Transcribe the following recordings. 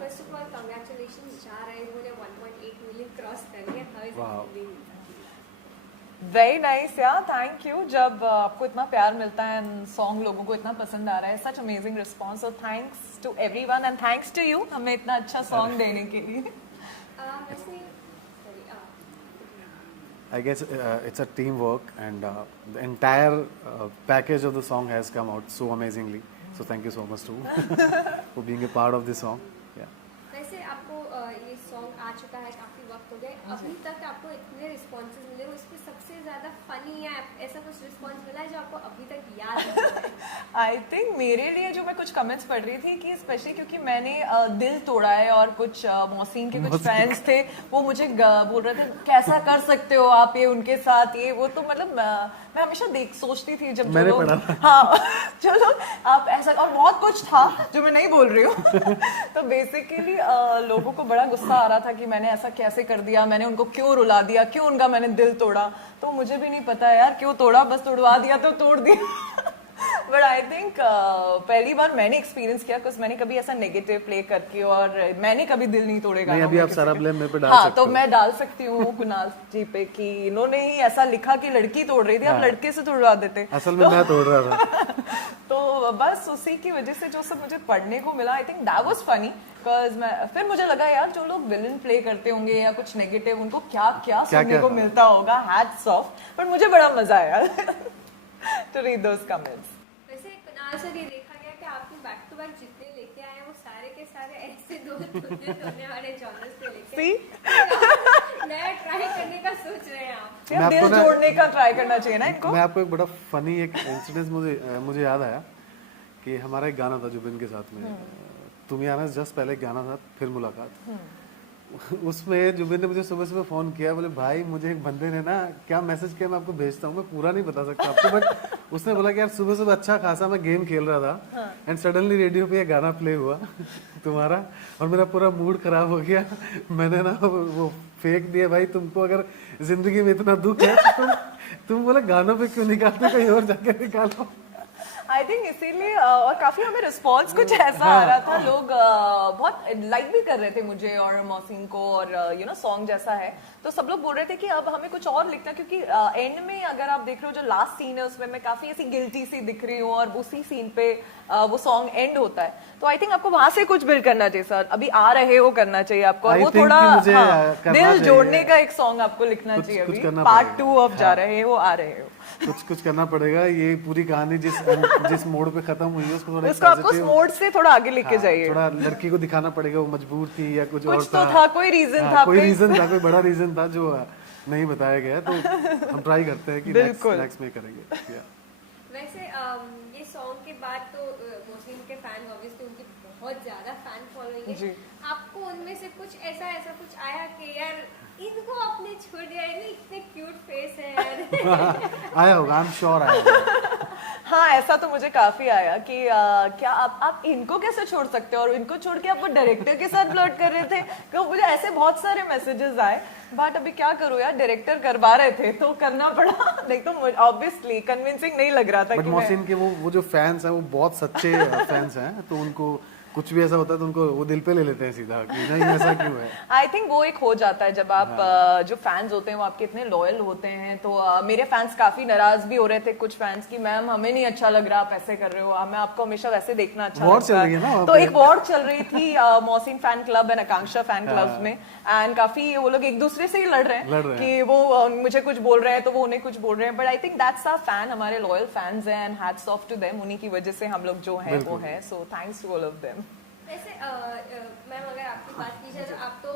First of all, congratulations, जा रहे हो ने 1.8 million क्रॉस कर लिया. How is it feeling? Very nice यार, थैंक यू. जब आपको इतना प्यार मिलता है एंड सॉन्ग लोगों को इतना पसंद आ रहा है, such amazing response. So thanks to everyone and thanks to you हमें इतना अच्छा सॉन्ग देने के लिए. वैसे I guess it's a teamwork and the entire package of the song has come out so amazingly. So thank you so much too for being a part of this song. Yeah. वैसे आपको ये song आ चुका है, काफी वक्त हो गए, अभी तक आपको इतने रिस्पॉन्सेज मिले, उसमें सबसे ज्यादा फनी या ऐसा कुछ रिस्पॉन्स मिला है जो आपको अभी तक याद है? आई थिंक मेरे लिए जो मैं कुछ कमेंट्स पढ़ रही थी कि स्पेशली क्योंकि मैंने दिल तोड़ा है और कुछ मोहसिन के कुछ फैंस थे, वो मुझे बोल रहे थे कैसा कर सकते हो आप ये उनके साथ, ये वो. तो मतलब मैं हमेशा सोचती थी जब मैंने पढ़ा था. हाँ चलो आप ऐसा, और बहुत कुछ था जो मैं नहीं बोल रही हूँ. तो बेसिकली लोगों को बड़ा गुस्सा आ रहा था कि मैंने ऐसा कैसे कर दिया, मैंने उनको क्यों रुला दिया, क्यों उनका मैंने दिल तोड़ा. तो मुझे भी नहीं पता यार क्यों तोड़ा, बस तोड़वा दिया तो तोड़ दिया. बट आई थिंक पहली बार मैंने एक्सपीरियंस किया कुछ, मैंने कभी ऐसा नेगेटिव प्ले करके, और मैंने कभी दिल नहीं तोड़ेगा. नहीं, अभी आप सारा ब्लेम मेरे पे डाल हाँ, सकते तो हो. मैं डाल सकती हूँ कुणाल जी पे कि इन्होंने ही ऐसा लिखा कि लड़की तोड़ रही थी, आप लड़के से तोड़वा देते. असल में मैं तोड़ रहा था. तो बस उसी की वजह से जो सब मुझे पढ़ने को मिला, I think that was funny. Because मैं फिर मुझे लगा यार जो लोग विलन प्ले करते होंगे या कुछ नेगेटिव, उनको क्या क्या सुनने को मिलता होगा. Hats off. बट मुझे बड़ा मजा आया टू रीड दोस कमेंट्स. वैसे कुणाल सर, ये देखा गया कि आपने बैक टू बैक जितने लेके आए हैं वो सारे के सारे ऐसे दो होने वाले जॉनर्स पे लेके नया ट्राई करने का सोच रहे हैं आप. यार दिल जोड़ने का ट्राई करना चाहिए ना इनको. मैं आपको एक बड़ा फनी एक इंसिडेंट मुझे याद आया कि हमारा एक गाना था जुबिन के साथ में, तुम ही आना जस्ट पहले एक गाना था, फिर मुलाकात. उसमें जुबिन ने मुझे सुबह सुबह फोन किया, बोले भाई मुझे एक बंदे ने ना क्या मैसेज किया, मैं आपको भेजता हूँ, मैं पूरा नहीं बता सकता आपको, बट उसने बोला कि यार सुबह सुबह अच्छा खासा मैं गेम खेल रहा था एंड सडनली रेडियो पे ये गाना प्ले हुआ तुम्हारा, और मेरा पूरा मूड खराब हो गया. मैंने ना वो फेंक दिया, भाई तुमको अगर जिंदगी में इतना दुख है तो तुम बोले गानों पे क्यों निकालते, कहीं और जाके निकालो. आई थिंक इसीलिए और काफी हमें रिस्पॉन्स कुछ ऐसा आ रहा था, लोग बहुत लाइक भी कर रहे थे मुझे और मोहसिन को, और यू नो सॉन्ग जैसा है तो सब लोग बोल रहे थे कि अब हमें कुछ और लिखना, क्योंकि एंड में अगर आप देख रहे हो जो लास्ट सीन है उसमें मैं काफी ऐसी गिल्टी सी दिख रही हूँ, और उसी सीन पे वो सॉन्ग एंड होता है. तो आई थिंक आपको वहां से कुछ बिल्ड करना चाहिए सर, अभी आ रहे हो करना चाहिए आपको, और वो थोड़ा दिल जोड़ने का एक सॉन्ग आपको लिखना चाहिए. अभी पार्ट 2 ऑफ जा रहे हो, आ रहे हो, कुछ करना पड़ेगा. ये पूरी कहानी जिस मोड़ पे खत्म हुई है उसको उसको आपको उस मोड़ से थोड़ा आगे लेके जाइए. थोड़ा लड़की को दिखाना पड़ेगा वो मजबूर थी या कुछ और था, कोई रीजन था, कोई रीजन था, कोई बड़ा रीजन था जो नहीं बताया गया. तो हम ट्राई करते हैं कि नेक्स्ट में करेंगे. वैसे ये सॉन्ग के बाद तो मोहसिन के फैन ऑब्वियसली उनकी बहुत ज्यादा फैन फॉलोइंग है. आपको उनमें से कुछ ऐसा कुछ आया कि यार इनको आपने छोड़ दिया, इतने क्यूट फेस है यार? आया होगा, आई एम श्योर आया होगा. हाँ, ऐसा तो मुझे काफी आया कि क्या आप इनको कैसे छोड़ सकते हो, और इनको छोड़ के आप वो डायरेक्टर के साथ फ्लर्ट कर रहे थे. तो मुझे ऐसे बहुत सारे मैसेजेस आए, बट अभी क्या करूँ यार, डायरेक्टर करवा रहे थे तो करना पड़ा. नहीं तो ऑब्वियसली कन्विंसिंग नहीं लग रहा था. बट मोहसिन के वो जो फैंस हैं वो बहुत सच्चे फैंस हैं, तो उनको कुछ भी ऐसा होता है तो उनको वो दिल पे ले लेते हैं सीधा कि नहीं ऐसा क्यों है. आई थिंक वो एक हो जाता है जब आप जो फैंस होते हैं वो आपके इतने लॉयल होते हैं. तो मेरे फैंस काफी नाराज भी हो रहे थे, कुछ फैंस की मैम हमें नहीं अच्छा लग रहा आप ऐसे कर रहे हो, हमें आपको हमेशा वैसे देखना अच्छा लगता है. तो एक वॉर चल रही थी Mohsin fan club and Akanksha fan club में, एंड काफी वो लोग एक दूसरे से ही लड़ रहे हैं कि वो मुझे कुछ बोल रहे हैं तो वो उन्हें कुछ बोल रहे हैं. But I think that's our fan, हमारे लॉयल फैंस हैं, and hats off to them. उन्हीं की वजह से हम लोग जो है वो है. So thanks to all of them. वैसे मैम अगर आपकी बात की जाए तो आप तो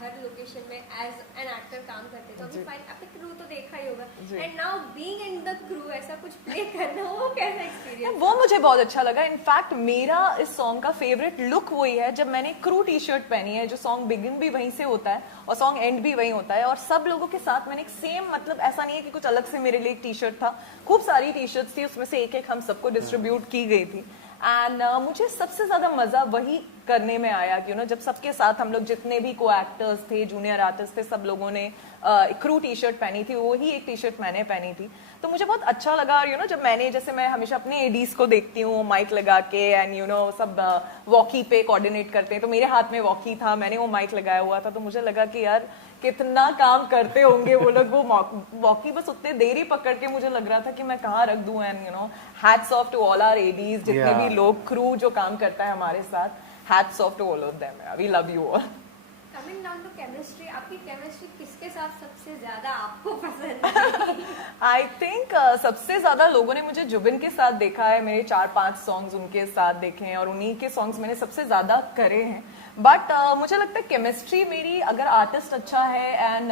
हर लोकेशन में एज एन एक्टर काम करते थे, अभी फाइन आपने क्रू तो देखा ही होगा, and now being in the crew ऐसा कुछ प्ले करना, वो कैसा एक्सपीरियंस? वो मुझे बहुत अच्छा लगा. इनफैक्ट मेरा इस सॉन्ग का फेवरेट लुक वही है जब मैंने क्रू टी शर्ट पहनी है, जो सॉन्ग बिगिन भी वहीं से होता है और सॉन्ग एंड भी वहीं होता है, और सब लोगों के साथ मैंने एक सेम, मतलब ऐसा नहीं है कि कुछ अलग से मेरे लिए एक टी शर्ट था, खूब सारी टी शर्ट्स थी, उसमें से एक एक हम सबको डिस्ट्रीब्यूट की गई थी. एंड मुझे सबसे ज्यादा मजा वही करने में आया कि जब सबके साथ हम लोग जितने भी को एक्टर्स थे, जूनियर आर्टिस्ट थे, सब लोगों ने क्रू टी शर्ट पहनी थी, वही एक टी शर्ट मैंने पहनी थी, तो मुझे बहुत अच्छा लगा। और जब जैसे मैं हमेशा अपने एडीज को देखती हूँ माइक लगा के एंड सब वॉकी पे कोऑर्डिनेट करते हैं, तो मेरे हाथ में वॉकी था, मैंने वो माइक लगाया हुआ था, तो मुझे लगा कि यार कितना काम करते होंगे वो लोग। वो वॉकी बस उतने देर ही पकड़ के मुझे लग रहा था कि मैं कहाँ रख दूं। And hats off to all our ADs, जितने भी लोग क्रू जो काम करता है हमारे साथ, hats off to all of them, we love you all. Coming down to chemistry, आपकी केमिस्ट्री किसके साथ सबसे ज्यादा आपको पसंद है? आई थिंक सबसे ज्यादा लोगों ने मुझे जुबिन के साथ देखा है, मेरे 4-5 सॉन्ग्स उनके साथ देखे हैं और उन्हीं के सॉन्ग्स मैंने सबसे ज्यादा करे हैं। बट मुझे लगता है केमिस्ट्री मेरी, अगर आर्टिस्ट अच्छा है एंड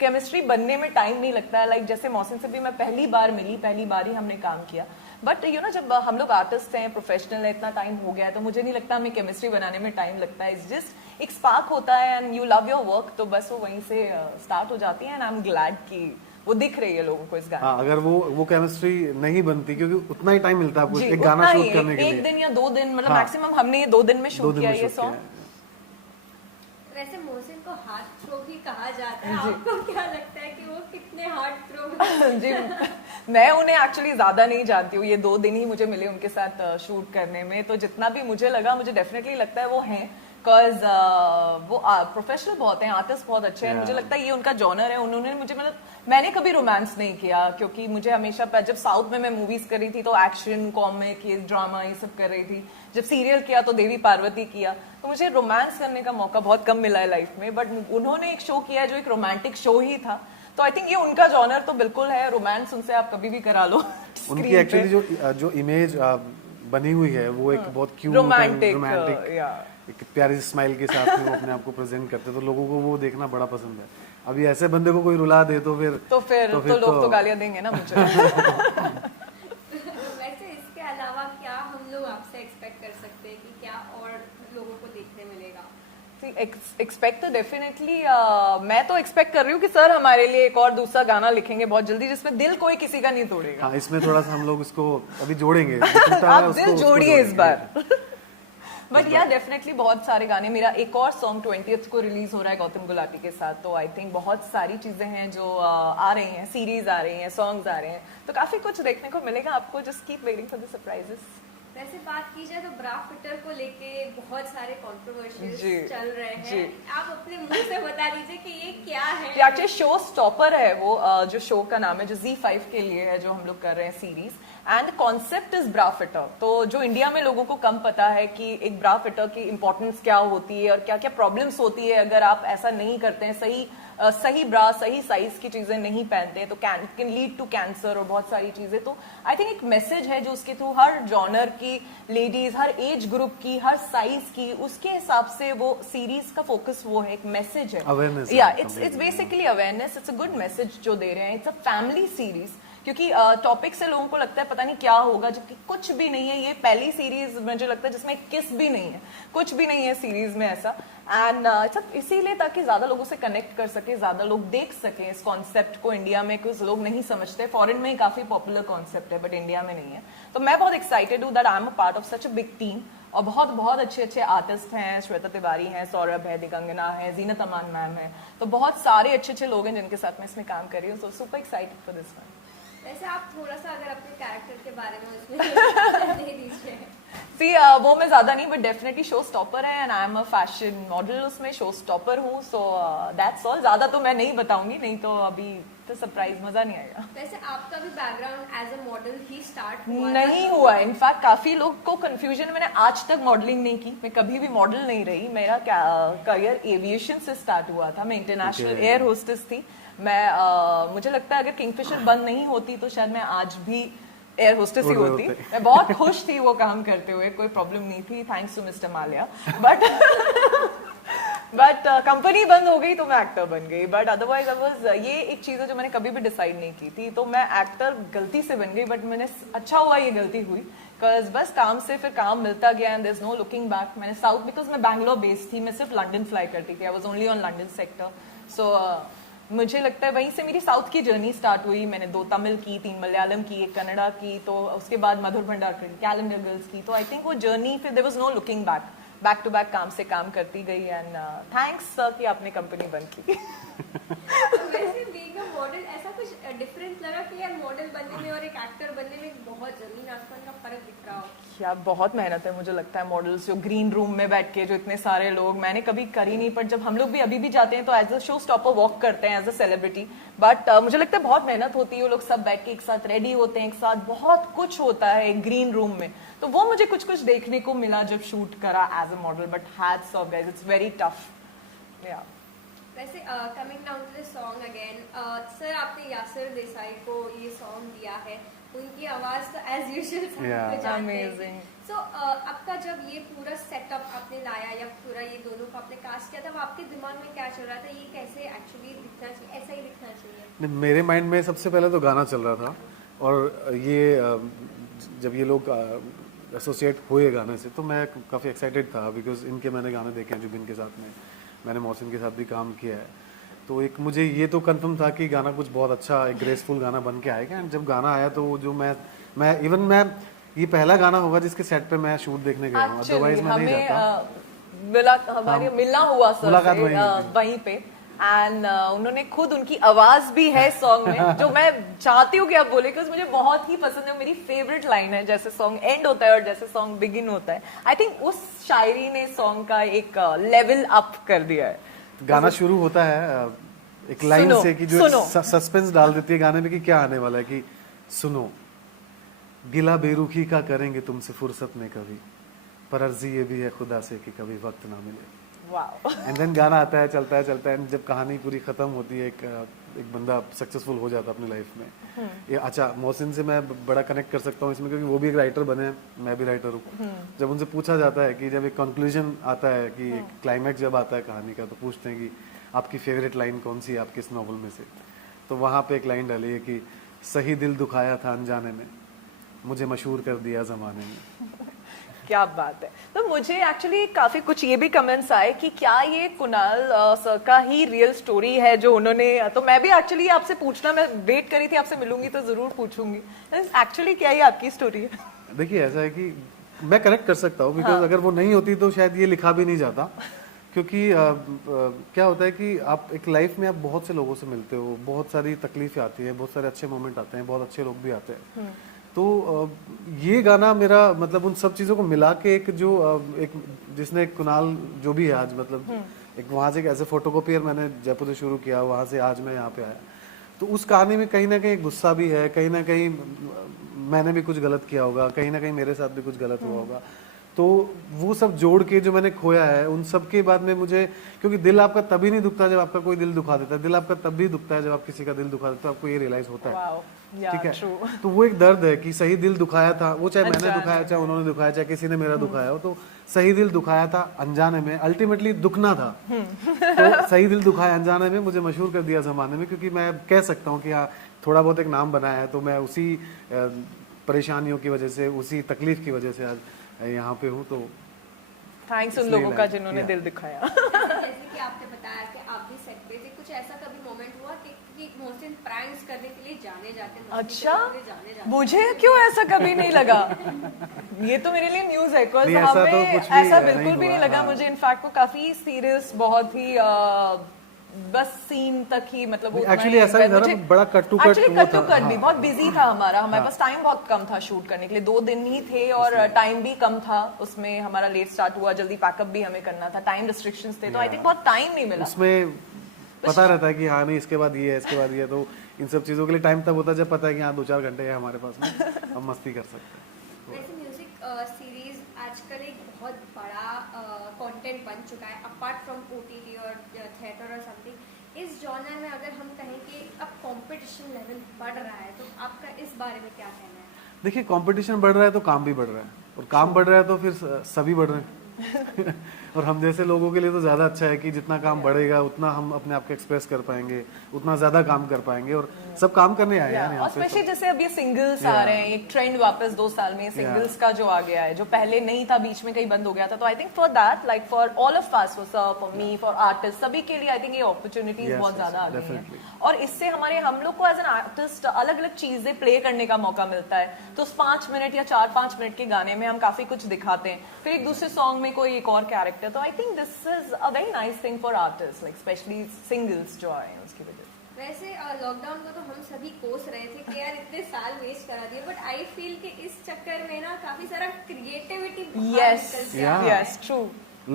केमिस्ट्री बनने में टाइम नहीं लगता है। लाइक जैसे मौसम से भी मैं पहली बार मिली, पहली बार ही हमने काम किया, बट जब हम लोग आर्टिस्ट हैं, प्रोफेशनल है, इतना टाइम हो गया है, तो मुझे नहीं लगता हमें केमिस्ट्री बनाने में टाइम लगता है। इट्स जस्ट एक स्पार्क होता है and you love your work, तो बस वो वहीं से स्टार्ट हो जाती है। एंड आई एम ग्लैड कि वो दिख रही है लोगों को इस गाने। अगर वो केमिस्ट्री नहीं बनती, क्योंकि उतना ही टाइम मिलता है आपको एक गाना शूट करने के लिए, 1 दिन या 2 दिन, मतलब मैक्सिमम हमने ये 2 दिन में शूट किया ये सॉन्ग। वैसे मोहसिन को हार्ट थ्रो भी कहा जाता है, आपको क्या लगता है कि वो कितने हार्ट थ्रो? जी, मैं उन्हें एक्चुअली ज्यादा नहीं जानती हूँ, ये 2 दिन ही मुझे मिले उनके साथ शूट करने में, तो जितना भी मुझे लगा, मुझे डेफिनेटली लगता है वो हैं, बिकॉज वो प्रोफेशनल बहुत हैं, आर्टिस्ट बहुत अच्छे हैं। मुझे लगता है ये उनका जॉनर है। उन्होंने मुझे, मतलब मैंने कभी रोमांस नहीं किया, क्योंकि मुझे हमेशा, जब साउथ में मैं मूवीज कर रही थी तो एक्शन, कॉमिक, ये ड्रामा, ये सब कर रही थी। जब सीरियल किया तो देवी पार्वती किया, तो मुझे रोमांस करने का मौका बहुत कम मिला है लाइफ में। बट उन्होंने एक शो किया जो एक रोमांटिक शो ही था, तो आई थिंक ये उनका जॉनर तो बिल्कुल है। रोमांस उनसे आप कभी भी करा लो। उनकी एक्चुअली जो इमेज बनी हुई है वो एक बहुत क्यूट रोमांटिक, एक प्यारी स्माइल के साथ में वो अपने आप को प्रेजेंट करते, तो लोगों को वो देखना बड़ा पसंद है। अभी ऐसे बंदे को कोई रुला दे तो फिर लोग तो गालियां देंगे ना मुझे। वैसे इसके अलावा क्या हम लोग आपसे एक्सपेक्ट कर सकते हैं कि क्या और लोगों को देखने मिलेगा? एक्सपेक्ट तो डेफिनेटली मैं तो एक्सपेक्ट कर रही हूँ कि सर हमारे लिए एक और दूसरा गाना लिखेंगे बहुत जल्दी, जिसमें दिल कोई किसी का नहीं तोड़ेगा। हाँ, इसमें थोड़ा सा हम लोग इसको अभी जोड़ेंगे। आप दिल जोड़िए इस बार। बट या डेफिनेटली बहुत सारे गाने, मेरा एक और सॉन्ग 20th को रिलीज हो रहा है गौतम गुलाटी के साथ, तो आई थिंक बहुत सारी चीजें हैं जो आ रही हैं, सीरीज आ रही हैं, सॉन्ग्स आ रहे हैं, तो काफी कुछ देखने को मिलेगा आपको। Just keep waiting for the surprises. वैसे बात की जाए तो ब्रा फिटर को लेके बहुत सारे कंट्रोवर्सीज चल रहे हैं, आप अपने मुंह से बता दीजिए कि ये क्या है? ये एक्चुअली शो स्टॉपर है, वो जो शो का नाम है, जो Z5 के लिए है, जो हम लोग कर रहे हैं series, and concept is bra fitter. तो जो इंडिया में लोगों को कम पता है कि एक ब्रा फिटर की इंपॉर्टेंस क्या होती है और क्या क्या प्रॉब्लम्स होती है अगर आप ऐसा नहीं करते हैं, सही ब्रा, सही साइज की चीजें नहीं पहनते, तो कैन लीड टू कैंसर और बहुत सारी चीजें। तो आई थिंक एक मैसेज है जो उसके थ्रू हर जॉनर की लेडीज, हर एज ग्रुप की, हर साइज की, उसके हिसाब से वो सीरीज का फोकस वो है, एक मैसेज है, अवेयरनेस। या it's basically awareness, it's a good message जो दे रहे हैं। इट्स अ फैमिली सीरीज, क्योंकि टॉपिक से लोगों को लगता है पता नहीं क्या होगा, जबकि कुछ भी नहीं है। ये पहली सीरीज मुझे लगता है जिसमें किस भी नहीं है, कुछ भी नहीं है सीरीज में ऐसा। एंड सब इसीलिए ताकि ज्यादा लोगों से कनेक्ट कर सके, ज्यादा लोग देख सके इस कॉन्सेप्ट को। इंडिया में कुछ लोग नहीं समझते, फॉरेन में ही काफी पॉपुलर कॉन्सेप्ट है, बट इंडिया में नहीं है। तो मैं बहुत एक्साइटेड हूँ that I am a part of such a big team, और बहुत बहुत अच्छे अच्छे आर्टिस्ट हैं, श्वेता तिवारी हैं, सौरभ है, दिगंगना है, जीनत अमान मैम है, तो बहुत सारे अच्छे अच्छे लोग हैं जिनके साथ मैं इसमें काम कर रही हूँ। So super excited for this one. वैसे आप थोड़ा सा अगर अपने कैरेक्टर के बारे में उसमें दे दीजिए। सी वो मैं ज्यादा नहीं, बट डेफिनेटली शो स्टॉपर है and I am a fashion model, उसमें शो स्टॉपर हूँ। सो दैट्स ऑल, ज्यादा तो मैं नहीं बताऊंगी, नहीं तो अभी तो सरप्राइज मजा नहीं आएगा। वैसे आपका भी बैकग्राउंड एज अ मॉडल ही स्टार्ट हुआ नहीं हुआ, इनफैक्ट काफी लोग को कंफ्यूजन, मैंने आज तक मॉडलिंग नहीं की, मैं कभी भी मॉडल नहीं रही। मेरा करियर एविएशन से स्टार्ट हुआ था, मैं इंटरनेशनल एयर होस्टेस थी। मैं मुझे लगता है अगर किंगफिशर बंद नहीं होती तो शायद मैं आज भी एयर होस्टेस ही होती। मैं बहुत खुश थी वो काम करते हुए, कोई प्रॉब्लम नहीं थी, thanks to mister Mallya. But company बंद हो गई तो मैं एक्टर बन गई। बट अदरवाइज ये एक चीज है जो मैंने कभी भी डिसाइड नहीं की थी, तो मैं एक्टर गलती से बन गई। बट मैंने, अच्छा हुआ ये गलती हुई, बिकॉज बस काम से फिर काम मिलता गया and there is no looking back. मैंने साउथ, बिकॉज मैं बैंगलोर बेस्ड थी, मैं सिर्फ लंदन फ्लाई करती थी, I was only on London sector. So मुझे लगता है वहीं से मेरी साउथ की जर्नी स्टार्ट हुई। मैंने 2 तमिल की, 3 मलयालम की, 1 कन्नड़ा की, तो उसके बाद मधुर भंडारकर की, कैलेंडर गर्ल्स की। तो आई थिंक वो जर्नी फिर there was no looking back to back काम से काम करती गई। एंड थैंक्स कि आपने कंपनी बंद की। वैसे बीइंग अ मॉडल ऐसा कुछ डिफरेंस लगा कि यार मॉडल बनने में और एक एक्टर बनने में बहुत जमीन आसमान का फर्क दिख रहा हो? यार बहुत मेहनत है मुझे लगता है मॉडल्स, जो ग्रीन रूम में बैठ के जो इतने सारे लोग, मैंने कभी करी नहीं, पर जब हम लोग भी अभी भी जाते हैं तो as a show stopper walk करते हैं एज अ सेलिब्रिटी। बट मुझे लगता है बहुत मेहनत होती है, वो लोग सब बैठ के एक साथ रेडी होते हैं, एक साथ बहुत कुछ होता है एक ग्रीन रूम में। तो वो मुझे कुछ कुछ देखने को मिला जब शूट करा as a model. But hats off guys, it's very tough. Yeah वैसे coming down to the song again, sir आपने यासिर देसाई को ये सॉन्ग दिया है, उनकी आवाज तो एज यूजुअल अमेजिंग। सो आपका जब ये पूरा सेटअप आपने लाया या पूरा ये दोनों को आपने कास्ट किया था, तब आपके दिमाग में क्या चल रहा था? ये कैसे एक्चुअली दिखना चाहिए, ऐसा ही दिखना चाहिए? मेरे माइंड में सबसे पहले तो गाना चल रहा था, और ये जब ये लोग एसोसिएट हुए गाने से तो मैं काफ़ी एक्साइटेड था, बिकॉज इनके मैंने गाने देखे हैं जुबिन के साथ में, मैंने मोहसिन के साथ भी काम किया है। तो एक मुझे ये तो कंफर्म था कि गाना कुछ बहुत अच्छा, एक ग्रेसफुल गाना बन के आएगा। एंड जब गाना आया तो जो मैं ये पहला गाना होगा जिसके सेट पे मैं शूट देखने गया हूँ, अदरवाइज मैं नहीं जाता। हमारे मिलना हुआ सर मुलाकात से वहीं पे। एंड उन्होंने खुद, उनकी आवाज भी है सॉन्ग में जो मैं चाहती हूँ कि आप बोले, क्योंकि मुझे बहुत ही पसंद है। मेरी फेवरेट लाइन है जैसे सॉन्ग एंड होता है और जैसे सॉन्ग बिगिन होता है। आई थिंक उस शायरी ने सॉन्ग का एक लेवल अप कर दिया है। गाना शुरू होता है एक लाइन से कि जो सस्पेंस डाल देती है गाने में कि क्या आने वाला है, कि सुनो गिला बेरुखी का करेंगे तुमसे फुर्सत में कभी, पर अर्जी ये भी है खुदा से कि कभी वक्त ना मिले। वाओ। एंड देन गाना आता है, चलता है, एंड जब कहानी पूरी खत्म होती है, एक बंदा सक्सेसफुल हो जाता है अपनी लाइफ में। ये अच्छा, मोहसिन से मैं बड़ा कनेक्ट कर सकता हूँ इसमें, क्योंकि वो भी एक राइटर बने हैं, मैं भी राइटर हूँ। जब उनसे पूछा जाता है कि जब एक कंक्लूजन आता है, कि एक क्लाइमैक्स जब आता है कहानी का, तो पूछते हैं कि आपकी फेवरेट लाइन कौन सी है आपके इस नॉवल में से, तो वहाँ पे एक लाइन डाली है कि सही दिल दुखाया था अनजाने में, मुझे मशहूर कर दिया जमाने में। क्या बात है। तो मुझे एक्चुअली काफी कुछ ये भी कमेंट्स आए कि क्या ये कुणाल सर का ही रियल स्टोरी है जो उन्होंने, तो मैं भी एक्चुअली आपसे पूछना, मैं वेट करी थी आपसे मिलूंगी तो जरूर पूछूंगी एक्चुअली क्या ये आपकी स्टोरी है? देखिए ऐसा है कि मैं करेक्ट कर सकता हूँ, बिकॉज अगर वो नहीं होती तो शायद ये लिखा भी नहीं जाता। क्योंकि क्या होता है कि आप एक लाइफ में आप बहुत से लोगों से मिलते हो, बहुत सारी तकलीफें आती हैं, बहुत सारे अच्छे मोमेंट आते हैं, बहुत अच्छे लोग भी आते हैं। तो ये गाना मेरा मतलब उन सब चीज़ों को मिला के एक जो एक जिसने कुणाल जो भी है आज, मतलब एक वहाँ से एज ए फोटोकॉपियर मैंने जयपुर से शुरू किया, वहाँ से आज मैं यहाँ पे आया। तो उस कहानी में कहीं ना कहीं गुस्सा भी है, कहीं ना कहीं मैंने भी कुछ गलत किया होगा, कहीं ना कहीं मेरे साथ भी कुछ गलत हुआ होगा। तो वो सब जोड़ के जो मैंने खोया है, उन सब के बाद में मुझे, क्योंकि दिल आपका तभी नहीं दुखता जब आपका कोई दिल दुखा देता है, दिल आपका तब भी दुखता है जब आप किसी का दिल दुखा देते हो, आपको ये रियलाइज होता है। ठीक है, तो वो एक दर्द है कि सही दिल दुखाया था, वो चाहे मैंने दुखाया, चाहे उन्होंने दुखाया, चाहे किसी ने मेरा दुखाया हो, तो सही दिल दुखाया था अनजाने में, अल्टीमेटली दुखना था। तो सही दिल दुखाया अनजाने में, मुझे मशहूर कर दिया जमाने में, क्योंकि मैं कह सकता हूँ कि हाँ थोड़ा बहुत एक नाम बनाया है, तो मैं उसी परेशानियों की वजह से, उसी तकलीफ की वजह से आज यहाँ पे हूँ। तो थैंक्स उन लोगों का जिन्होंने दिल दिखाया। जैसे कि आपने बताया कि आप भी सेट पे थे, कुछ ऐसा कभी मोमेंट हुआ कि मोहसिन प्रैंक्स करने के लिए जाने जाते? अच्छा, मुझे क्यों ऐसा कभी नहीं लगा? ये तो मेरे लिए न्यूज है, बिकॉज हमें ऐसा बिल्कुल भी नहीं लगा। मुझे इनफैक्ट वो काफी सीरियस, बहुत ही बस सीन तक ही, मतलब एक्चुअली ऐसा ही था ना, बड़ा कट टू कट भी बहुत बिजी था हमारा, हमारे पास टाइम बहुत कम था शूट करने के लिए, 2 दिन ही थे और टाइम भी कम था उसमें, हमारा लेट स्टार्ट हुआ, जल्दी पैकअप भी हमें करना था, टाइम रिस्ट्रिक्शंस थे, तो आई थिंक बहुत टाइम नहीं मिला। उसमें पता रहता है कि हाँ नहीं इसके बाद ये है, इसके बाद ये है, तो इन सब चीजों के लिए टाइम तब होता है जब पता है कि हाँ 2-4 घंटे है हमारे पास में, हम मस्ती कर सकते हैं। वैसे म्यूजिक सीरीज आजकल एक बहुत बड़ा कंटेंट बन चुका है, अपार्ट फ्रॉम ओटीटी और थिएटर और समथिंग। इस जॉनर में अगर हम कहें कि अब कंपटीशन लेवल बढ़ रहा है, तो आपका इस बारे में क्या कहना है? देखिए कंपटीशन बढ़ रहा है तो काम भी बढ़ रहा है, और काम बढ़ रहा है तो फिर सभी बढ़ रहे हैं। और हम जैसे लोगों के लिए तो ज्यादा अच्छा है कि जितना काम बढ़ेगा उतना हम अपने आप को एक्सप्रेस कर पाएंगे, उतना ज्यादा काम कर पाएंगे। और सब काम करने आए हैं यार यहाँ और पे। स्पेशली जैसे अब ये सिंगल्स आ रहे हैं, एक ट्रेंड वापस 2 साल में सिंगल्स का जो आ गया है, जो पहले नहीं था, बीच में कहीं बंद हो गया था। तो I think for that, like for all of us, for me, for artist, सभी के लिए आई थिंक ये अपॉर्चुनिटीज Yes, बहुत yes, ज्यादा आ गई definitely. हैं। और इससे हम लोग को एज एन आर्टिस्ट अलग अलग चीजें प्ले करने का मौका मिलता है। तो उस 5 मिनट या 4-5 मिनट के गाने में हम काफी कुछ दिखाते हैं, फिर एक दूसरे सॉन्ग में कोई एक और कैरेक्टर। तो I think this is a very nice thing for artist, like specially singles जो आए हैं उसकी वजह से। वैसे लॉकडाउन को तो हम सभी कोस रहे थे कि यार इतने साल वेस्ट करा दिए, बट आई फील कि इस चक्कर में ना काफी सारा क्रिएटिविटी यस ट्रू।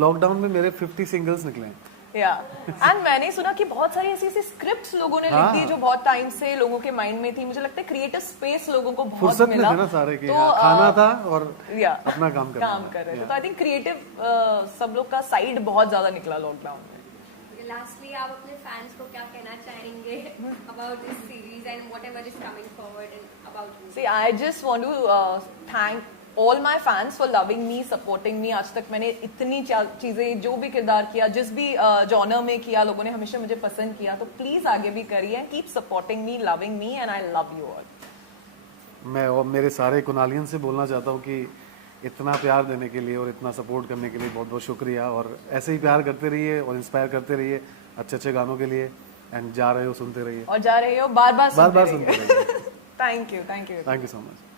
लॉकडाउन में मेरे 50 सिंगल्स निकले हैं। एंड मैंने सुना कि बहुत सारी ऐसी ऐसी स्क्रिप्ट्स लोगों ने लिख दी जो बहुत टाइम से लोगों के माइंड में थी। मुझे लगता है क्रिएटिव स्पेस लोगों को बहुत फुर्सत में मिला। थे ना सारे की, तो, खाना था और अपना काम काम कर रहे थे। तो आई थिंक क्रिएटिव सब लोग का साइड बहुत ज्यादा निकला लॉकडाउन में। लास्टली आप अपने फैंस को क्या कहना चाहेंगे about this series and whatever is coming forward and about you? See, I just want to thank all my fans for loving me, supporting me. आज तक मैंने इतनी चीजें, जो भी किरदार किया, जिस भी जॉनर में किया, लोगों ने हमेशा मुझे पसंद किया। तो प्लीज आगे भी करिए, keep supporting me, loving me, and I love you all. मैं और मेरे सारे कुनालियन से बोलना चाहता हूँ कि इतना प्यार देने के लिए और इतना सपोर्ट करने के लिए बहुत बहुत शुक्रिया। और ऐसे ही प्यार करते रहिए और इंस्पायर करते रहिए अच्छे अच्छे गानों के लिए। एंड जा रहे हो सुनते रहिए, और जा रहे हो बार बार सुनते रहिए। Thank you thank you so much.